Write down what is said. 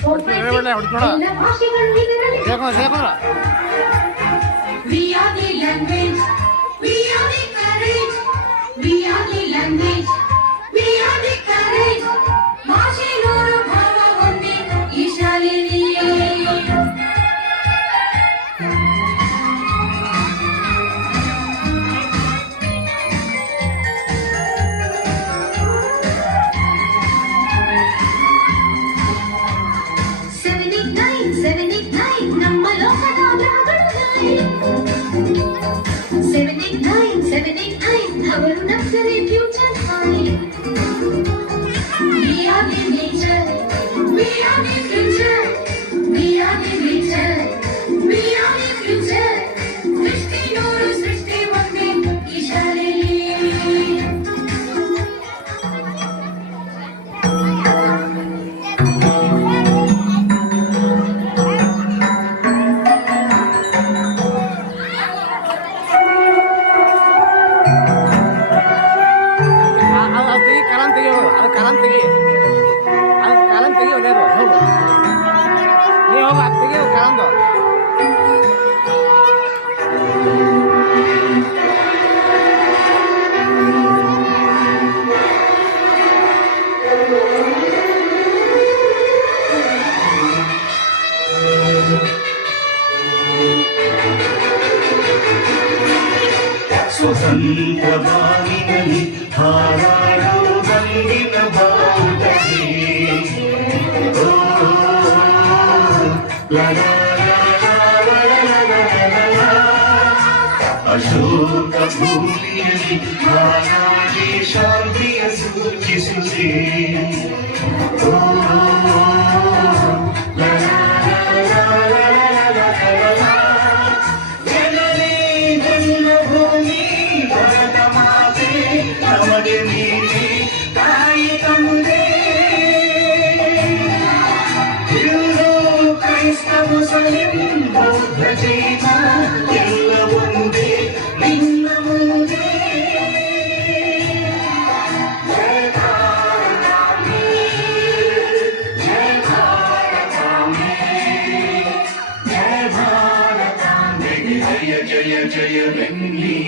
ಎಲ್ಲ ಭಾಷೆಗಳು ಇದರಲ್ಲಿ. We are the language, we are the courage, we are the language, we are the courage. ಭಾಷೆ ನೂರು ಭಾವ ಒಂದೇ ಈ ಶಾಲೆಯಲ್ಲಿಯೇ. ನಮ್ಮ ಲೋಕದ ಗ್ರಹಗಳು 789 ಅವರು nursery future high. We are the nature, we are the future, we are the nature, we are the future. ಸೃಷ್ಟಿ ನೂರು ಸೃಷ್ಟಿ ಒಂದೇ ಈ ಶಾಲೆಯಲ್ಲಿ. ಸ್ವತಂತ್ರ ಬಾನಿನಲ್ಲಿ ಹಾರಾಡೋ ಗಂಗಿನ ಬಾವುಟಕ್ಕೆ ಅಶೋಕ ಭೂಮಿಯಲ್ಲಿ ಹಾರಾಡಿ ಶಾಂತಿಯ ಸೂಚಿಸುತ್ತೆ. ಎಲ್ಲ ಒಂದೇ ನಿನ್ನ ಮುಂದೆ. ಜಯ ಭಾರತಾಂಬೆ, ಜಯ ಭಾರತಾಂಬೆ, ಜಯ ಭಾರತಾಂಬೆಗೆ ಜಯ ಜಯ ಜಯವೆನ್ನಿ.